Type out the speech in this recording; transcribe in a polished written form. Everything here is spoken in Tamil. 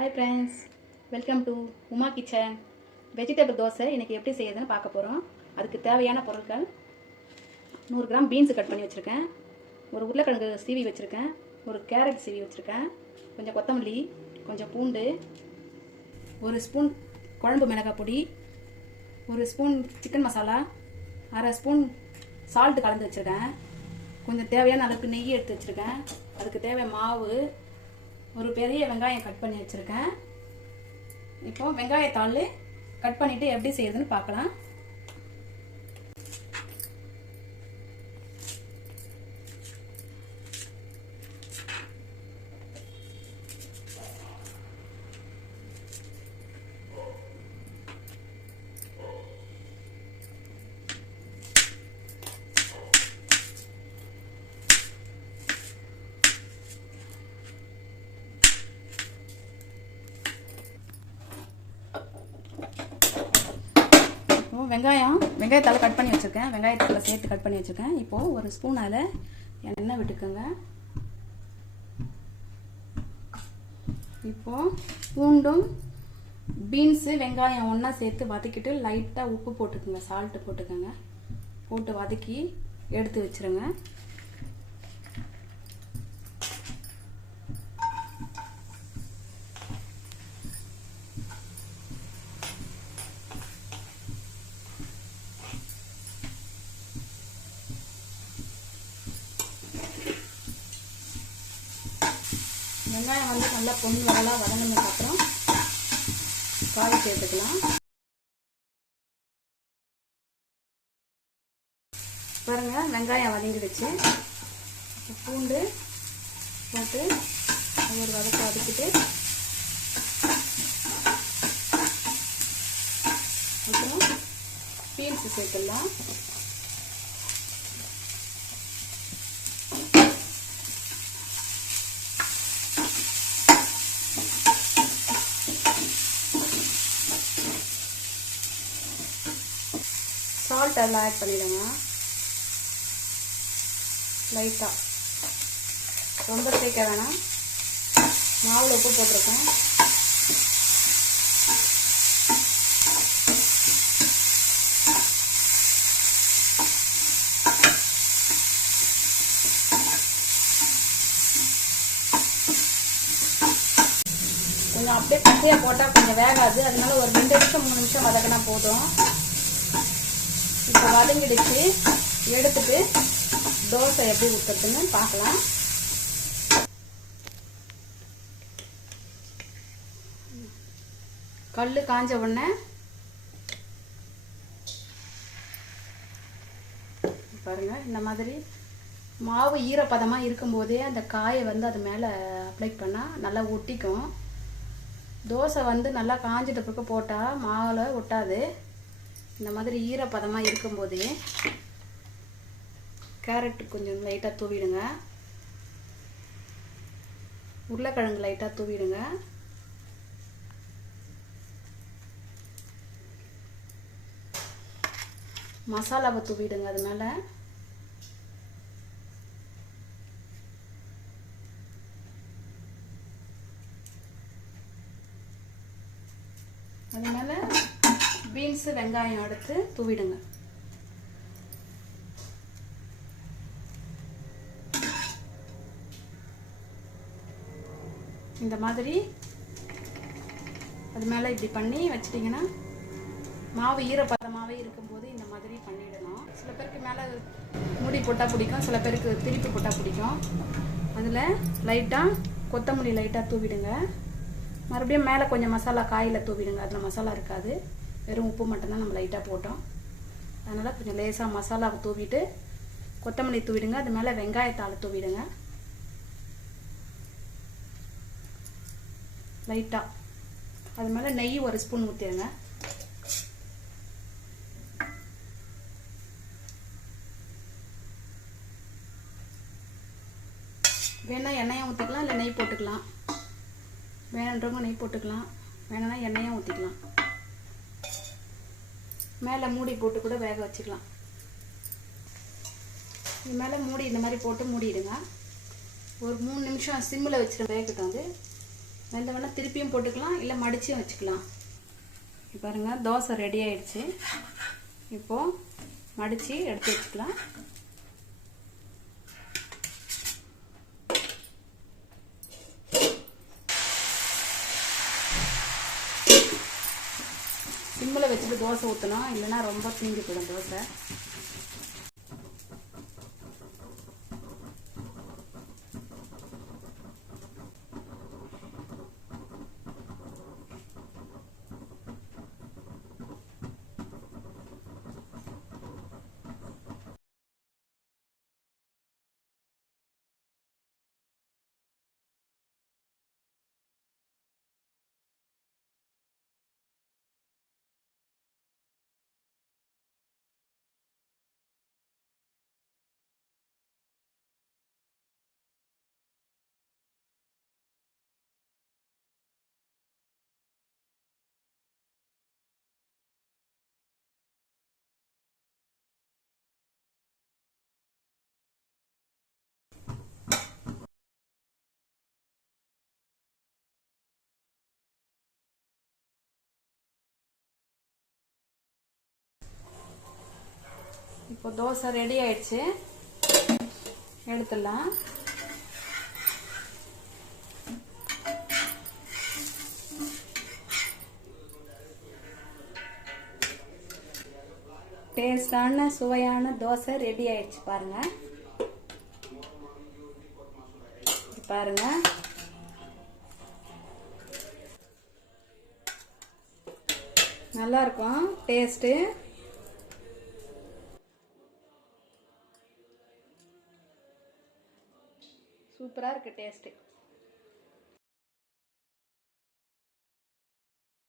Hi friends, welcome to Uma kitchen. Vegetable dosa இன்றைக்கி எப்படி செய்யுதுன்னு பார்க்க போகிறோம். அதுக்கு தேவையான பொருட்கள்: 100 கிராம் பீன்ஸு கட் பண்ணி வச்சுருக்கேன், ஒரு உருளைக்கிழங்கு சீவி வச்சுருக்கேன், ஒரு கேரட் சீவி வச்சுருக்கேன், கொஞ்சம் கொத்தமல்லி, கொஞ்சம் பூண்டு, ஒரு ஸ்பூன் குழம்பு மிளகாய் பொடி, ஒரு ஸ்பூன் சிக்கன் மசாலா, அரை ஸ்பூன் சால்ட்டு கலந்து வச்சுருக்கேன், கொஞ்சம் தேவையான அளவுக்கு நெய் எடுத்து வச்சுருக்கேன், அதுக்கு தேவை மாவு, ஒரு பெரிய வெங்காயம் கட் பண்ணி வச்சுருக்கேன். இப்போ வெங்காயத்தாள் கட் பண்ணிவிட்டு எப்படி செய்யுதுன்னு பார்க்கலாம். வெங்காயத்தால் கட் பண்ணி வச்சுருக்கேன், வெங்காயத்தால் சேர்த்து கட் பண்ணி வச்சுருக்கேன். இப்போது ஒரு ஸ்பூனால் எண்ணெய் விட்டுக்கோங்க. இப்போது பூண்டும் பீன்ஸு வெங்காயம் ஒன்றா சேர்த்து வதக்கிட்டு லைட்டாக உப்பு போட்டுக்கோங்க, சால்ட்டு போட்டுக்கோங்க, போட்டு வதக்கி எடுத்து வச்சுருங்க. வெங்காயம் வந்து நல்லா பொண்ணு வரலாக வதங்கினதுக்கப்புறம் காய் சேர்த்துக்கலாம். பாருங்கள், வெங்காயம் வதங்கிடுச்சு. பூண்டு போட்டு ஒரு வதக்க வதக்கிட்டு அப்புறம் பீன்ஸு சேர்த்துடலாம். சால்ட் எல்லாம் ஆட் பண்ணிடுங்க லைட்டாக, ரொம்ப சேர்க்க வேணாம். மாவில் உப்பு போட்டிருக்கேன். கொஞ்சம் அப்படியே பச்சையாக போட்டால் கொஞ்சம் வேகாது, அதனால ஒரு 2 நிமிஷம் 3 நிமிஷம் வதக்கினா போதும். இப்போ வதங்கிடுச்சு, எடுத்துட்டு தோசை எப்படி ஊற்றுறதுன்னு பார்க்கலாம். கல் காஞ்ச உடனே பாருங்க, இந்த மாதிரி மாவு ஈரப்பதமாக இருக்கும்போதே அந்த காயை வந்து அது மேலே அப்ளை பண்ணால் நல்லா ஒட்டிக்கும். தோசை வந்து நல்லா காஞ்சிட்ட பிறகு போட்டால் மாவில் ஒட்டாது. இந்த மாதிரி ஈரப்பதமாக இருக்கும்போதே கேரட் கொஞ்சம் லைட்டாக தூவிடுங்க, உருளைக்கிழங்கு லைட்டாக தூவிடுங்க, மசாலாவை தூவிடுங்க அது மேலே. அது மேலே பீன்ஸு வெங்காயம் எடுத்து தூவிடுங்க. இந்த மாதிரி அது மேலே இப்படி பண்ணி வச்சிட்டிங்கன்னா மாவு ஈரப்பதமாகவே இருக்கும்போது இந்த மாதிரி பண்ணிடணும். சில பேருக்கு மேலே மூடி போட்டால் பிடிக்கும், சில பேருக்கு திருப்பி போட்டால் பிடிக்கும். அதில் லைட்டாக கொத்தமல்லி லைட்டாக தூவிடுங்க. மறுபடியும் மேலே கொஞ்சம் மசாலா காயில் தூவிடுங்க. அதில் மசாலா இருக்காது, வெறும் உப்பு மட்டும்தான் நம்ம லைட்டாக போட்டோம். அதனால் கொஞ்சம் லேசாக மசாலாவை தூவிட்டு கொத்தமல்லி தூவிடுங்க. அது மேலே வெங்காயத்தாள் தூவிடுங்க லைட்டாக. அது மேலே நெய் ஒரு ஸ்பூன் ஊற்றிடுங்க. வேணா எண்ணெயும் ஊற்றிக்கலாம், இல்லை நெய் போட்டுக்கலாம். வேணுன்றவங்க நெய் போட்டுக்கலாம், வேணும்னா எண்ணெயும் ஊற்றிக்கலாம். மேலே மூடி போட்டு கூட வேக வச்சுக்கலாம். இது மேலே மூடி இந்த மாதிரி போட்டு மூடிடுங்க. ஒரு 3 நிமிஷம் சிம்மில் வச்சுட்டு வேகட்டும். அது வெந்த வேணா திருப்பியும் போட்டுக்கலாம், இல்லை மடிச்சும் வச்சுக்கலாம். பாருங்க தோசை ரெடி ஆயிடுச்சு. இப்போ மடிச்சு எடுத்து வச்சுக்கலாம். சிம்மில் வச்சுட்டு தோசை ஊற்றணும், இல்லைன்னா ரொம்ப தீஞ்சு போயிடும் தோசை. இப்போ தோசை ரெடி ஆயிடுச்சு, எடுத்துடலாம். டேஸ்டான சுவையான தோசை ரெடி ஆயிடுச்சு பாருங்க. பாருங்க நல்லா இருக்கும் டேஸ்ட்டு. சூப்பராக இருக்குது டேஸ்ட்டு.